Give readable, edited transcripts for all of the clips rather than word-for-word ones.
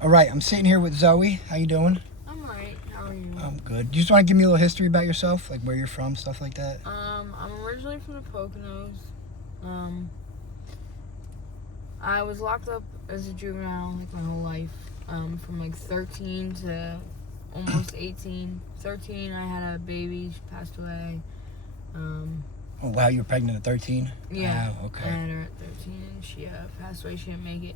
All right, I'm sitting here with Zoey. How you doing? I'm alright. How are you? I'm good. You just want to give me a little history about yourself, like where you're from, stuff like that? I'm originally from the Poconos. I was locked up as a juvenile like my whole life. From like 13 to almost 18. 13, I had a baby. She passed away. Oh, wow, you were pregnant at 13? Yeah. Wow, okay. I had her at 13 and she passed away. She didn't make it.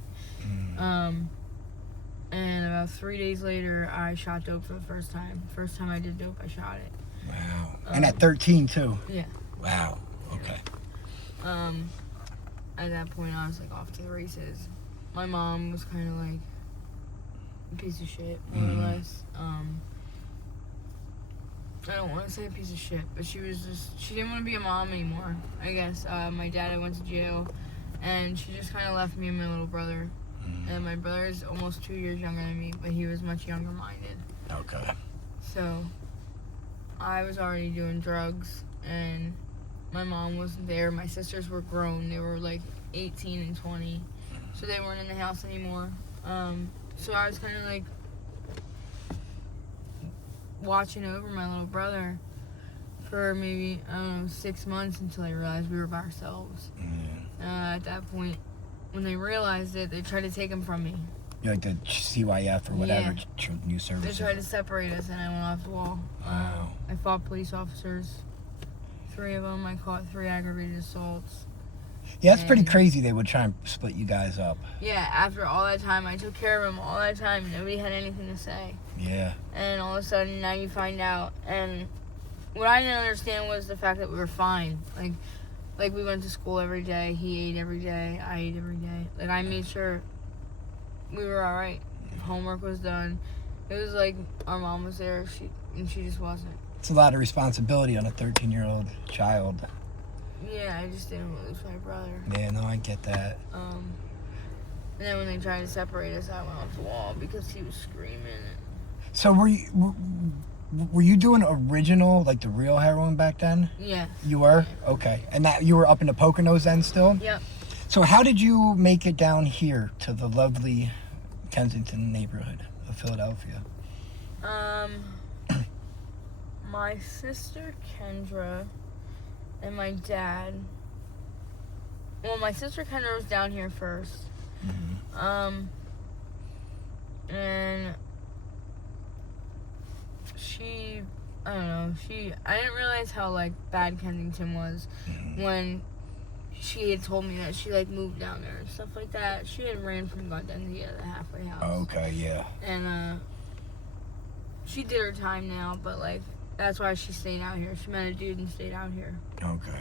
And about 3 days later, I shot dope for the first time. First time I did dope, I shot it. Wow. And at 13, too? Yeah. Wow. Okay. At that point, I was like off to the races. My mom was kind of like a piece of shit, more or less. I don't want to say a piece of shit, but she didn't want to be a mom anymore, I guess. My dad went to jail, and she just kind of left me and my little brother. And my brother is almost 2 years younger than me, but he was much younger minded. Okay. So I was already doing drugs, and my mom wasn't there. My sisters were grown. They were like 18 and 20, so they weren't in the house anymore. So I was kind of like watching over my little brother for maybe, 6 months until I realized we were by ourselves. At that point, when they realized it, they tried to take him from me. You're like the CYF or whatever, new service. They tried to separate us, and I went off the wall. Wow. I fought police officers, 3 of them. I caught 3 aggravated assaults. Yeah, that's pretty crazy they would try and split you guys up. Yeah, after all that time, I took care of him all that time. Nobody had anything to say. Yeah. And all of a sudden, now you find out. And what I didn't understand was the fact that we were fine. Like we went to school every day. He ate every day. I ate every day. Like, I made sure we were all right. Homework was done. It was like our mom was there, and she just wasn't. It's a lot of responsibility on a 13-year-old child. Yeah, I just didn't lose my brother. Yeah, no, I get that. And then when they tried to separate us, I went off the wall because he was screaming. So were you doing original, like the real heroin back then? Yeah. You were? Yeah. Okay. And that you were up in the Poconos then still? Yep. So how did you make it down here to the lovely Kensington neighborhood of Philadelphia? My sister Kendra and my dad. Well, my sister Kendra was down here first. And I didn't realize how like bad Kensington was when she had told me that she like moved down there and stuff like that. She had ran from Gardenzia to the halfway house. Oh, okay, yeah. And she did her time now, but like that's why she stayed out here. She met a dude and stayed out here. Okay.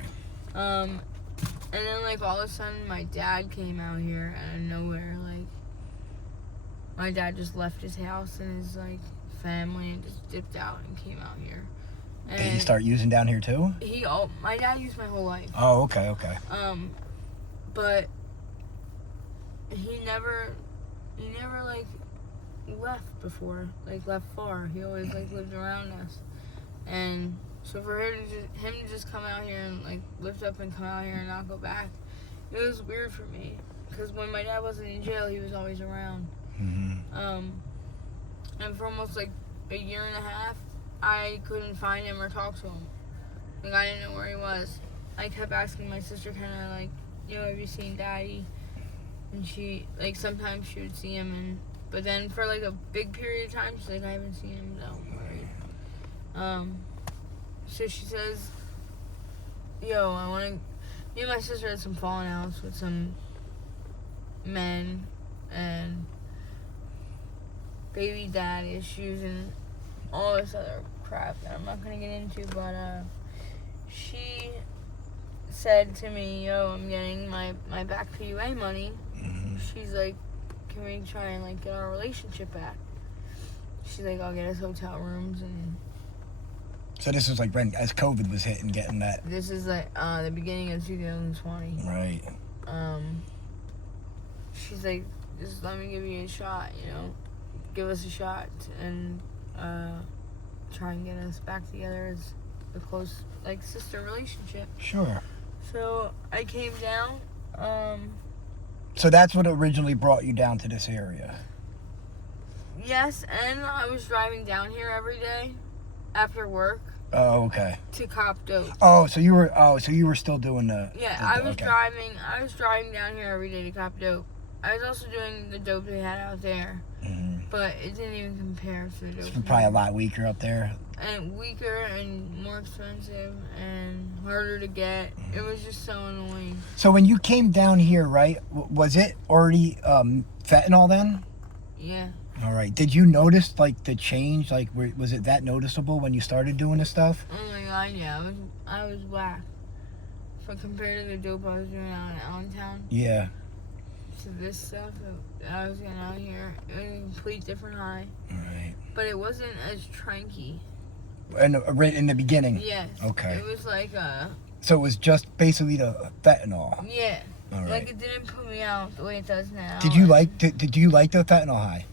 And then like all of a sudden my dad came out here out of nowhere. Like my dad just left his house and his like family and just dipped out and came out here. And Did he start using down here too? My dad used my whole life. Oh, okay. But he never like left before, like left far. He always like lived around us. And so for him to just come out here and like lift up and come out here and not go back, it was weird for me. Because when my dad wasn't in jail, he was always around. And for almost like a year and a half, I couldn't find him or talk to him. Like, I didn't know where he was. I kept asking my sister kind of like, have you seen Daddy? And she, like, sometimes she would see him, but then for like a big period of time, she's like, I haven't seen him, don't worry. So she says, me and my sister had some falling outs with some men and baby dad issues and all this other crap that I'm not gonna get into, but she said to me, I'm getting my back PUA money. She's like, can we try and like get our relationship back? She's like, I'll get us hotel rooms. And so this was like when, as COVID was hitting, getting that. This is like the beginning of 2020. Right. She's like, just let me give you a shot, give us a shot and try and get us back together as a close like sister relationship. Sure. So I came down. So that's what originally brought you down to this area. Yes, and I was driving down here every day after work Oh, okay. to cop dope. Oh, so you were still doing the. Yeah, the- I was okay. driving. I was driving down here every day to cop dope. I was also doing the dope they had out there, but it didn't even compare to the dope. It's probably a lot weaker up there. And weaker and more expensive and harder to get. It was just so annoying. So when you came down here, right? Was it already fentanyl then? Yeah. All right. Did you notice like the change? Like, was it that noticeable when you started doing this stuff? Oh my god, yeah. I was whack. So compared to the dope I was doing out in Allentown Yeah. to this stuff that I was getting out here, it was a complete different high. All right. But it wasn't as tranky. And right in the beginning. Yes. Okay. It was like So it was just basically the fentanyl. yeah. All right. Like it didn't put me out the way it does now. Did you like? Did you like the fentanyl high?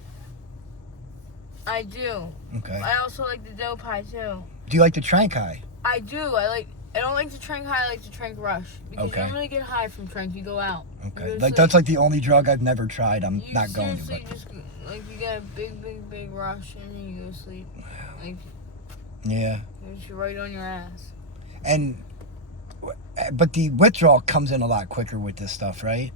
I do. Okay. I also like the dope high too. Do you like the trank high? I do. I don't like the trank high. I like the trank rush because Okay. you don't really get high from trank. You go out. You Okay. go to Like that's like the only drug I've never tried. I'm you not going to. seriously But just like you get a big rush and then you go to sleep. Like yeah. you're right on your ass. And but the withdrawal comes in a lot quicker with this stuff, right?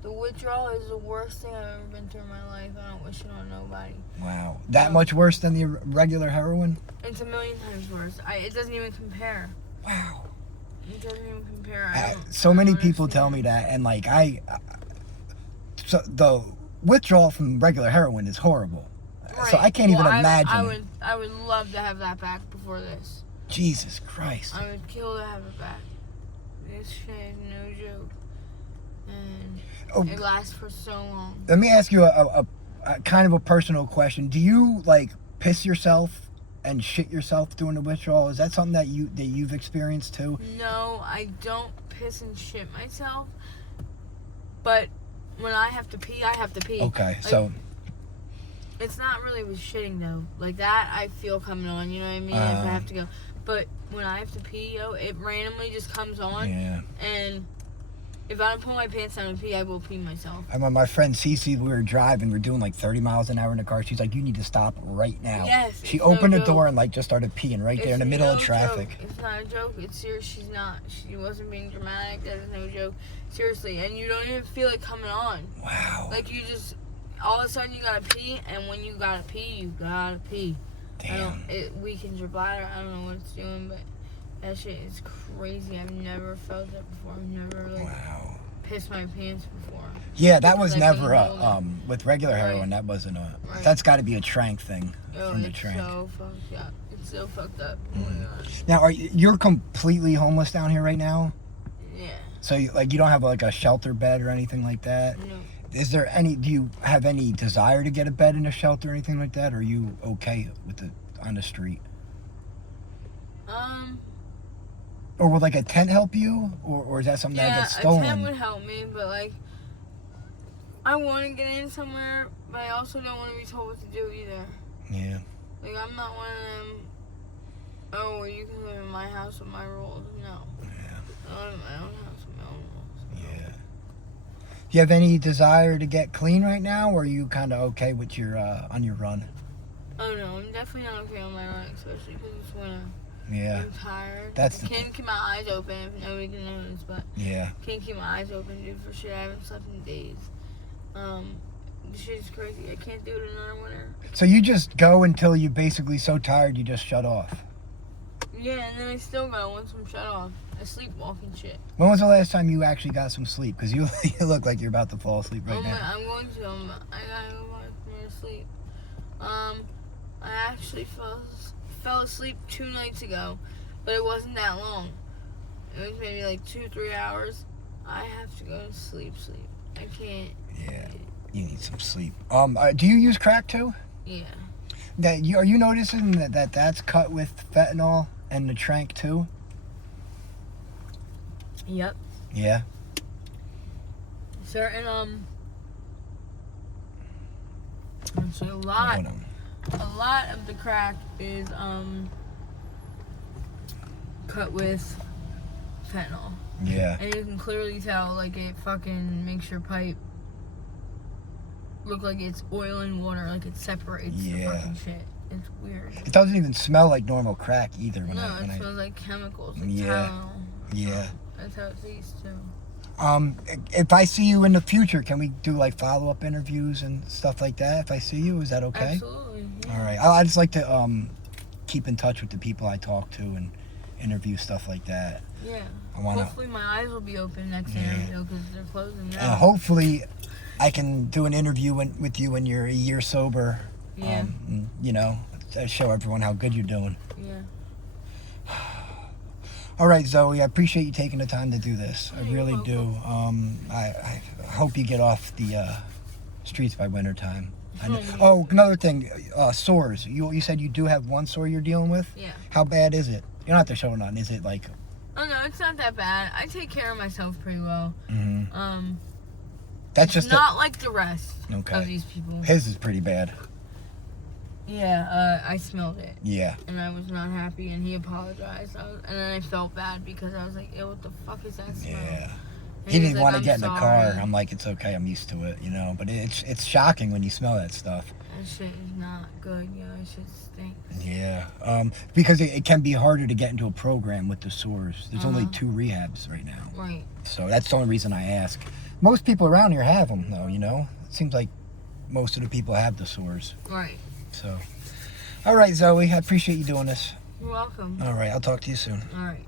The withdrawal is the worst thing I've ever been through in my life. I don't wish it on nobody. Wow. That much worse than the regular heroin? It's a million times worse. It doesn't even compare. Wow. It doesn't even compare. So many people tell me that, and like so the withdrawal from regular heroin is horrible. So I can't even imagine. I would love to have that back before this. Jesus Christ. I would kill to have it back. This shit is no joke. And it lasts for so long. Let me ask you a kind of a personal question. Do you like piss yourself and shit yourself during the withdrawal? Is that something that you've experienced too? No, I don't piss and shit myself. But when I have to pee, I have to pee. Okay, like, so it's not really with shitting though. Like that, I feel coming on. You know what I mean? If I have to go. But when I have to pee, it randomly just comes on. Yeah. And if I don't pull my pants down and pee, I will pee myself. I remember my friend Cece, we were driving, we were doing like 30 miles an hour in the car. She's like, you need to stop right now. Yes. She opened the door and like just started peeing right there in the middle of traffic. Joke. It's not a joke. It's serious. She's not. She wasn't being dramatic. That is no joke. Seriously. And you don't even feel it coming on. Wow. Like you just, all of a sudden you gotta pee, and when you gotta pee, you gotta pee. Damn. It weakens your bladder. I don't know what it's doing, but that shit is crazy. I've never felt that before. I've never Wow. pissed my pants before. Yeah, that was Because I never couldn't hold with regular heroin. Right. That wasn't a. Right. That's got to be a trank thing Oh, from the it's trank. so fucked up. It's so fucked up. Oh my gosh. Now, you're completely homeless down here right now? Yeah. So you don't have like a shelter bed or anything like that? No. Is there any? Do you have any desire to get a bed in a shelter or anything like that? Or are you okay with it on the street? Or would like a tent help you, or is that something that gets stolen? A tent would help me, but like, I want to get in somewhere, but I also don't want to be told what to do either. Yeah. Like, I'm not one of them. Oh, well, you can live in my house with my rules. No. Yeah. I live in my own house with my own rules. Yeah. Do you have any desire to get clean right now, or are you kind of okay with your on your run? Oh no, I'm definitely not okay on my run, especially because it's winter. Yeah. I'm tired. That's I can't keep my eyes open if nobody can notice, but yeah. can't keep my eyes open, dude, for shit. I haven't slept in days. This shit is crazy. I can't do it another winter. So you just go until you're basically so tired you just shut off. Yeah, and then I still go once I'm shut off. I sleepwalk and shit. When was the last time you actually got some sleep? Because you look like you're about to fall asleep right now. I'm going to. I gotta go back to sleep. I actually fell asleep 2 nights ago, but it wasn't that long. It was maybe like 2-3 hours. I have to go to sleep. I can't. Yeah, you need some sleep. Do you use crack too? Yeah. Are you noticing that that's cut with fentanyl and the trank too? Yep. Yeah. Certain actually a lot of the crack is cut with fentanyl. Yeah. And you can clearly tell, like, it fucking makes your pipe look like it's oil and water, like it separates the Yeah. fucking shit. It's weird. It doesn't even smell like normal crack either. When No, I, it smells like chemicals, like Yeah. Tylenol. yeah. That's how it tastes too. If I see you in the future, can we do like follow-up interviews and stuff like that? If I see you, is that okay? Absolutely. Yeah. All right. I just like to keep in touch with the people I talk to and interview stuff like that. Yeah. I wanna. Hopefully my eyes will be open next Yeah. interview because they're closing now. And hopefully, I can do an interview with you when you're a year sober. Yeah. And, you know, show everyone how good you're doing. Yeah. All right, Zoe. I appreciate you taking the time to do this. I Yeah, you're really do. welcome. I hope you get off the streets by wintertime. Yeah. Oh, another thing, sores. You said you do have one sore you're dealing with? Yeah. How bad is it? You don't have to show none. Is it like... Oh no, it's not that bad. I take care of myself pretty well. Mm-hmm. That's just not like the rest Okay. of these people. His is pretty bad. Yeah, I smelled it. Yeah. And I was not happy, and he apologized. And then I felt bad because I was like, ew, what the fuck is that smell? Yeah. And He was didn't like, want to "I'm get in the car. sorry." I'm like, it's okay. I'm used to it, you know. But it's shocking when you smell that stuff. That shit is not good, yo. That shit stinks. Yeah. Because it can be harder to get into a program with the sores. There's only 2 rehabs right now. Right. So that's the only reason I ask. Most people around here have them, though, you know. It seems like most of the people have the sores. Right. So, all right, Zoe. I appreciate you doing this. You're welcome. All right. I'll talk to you soon. All right.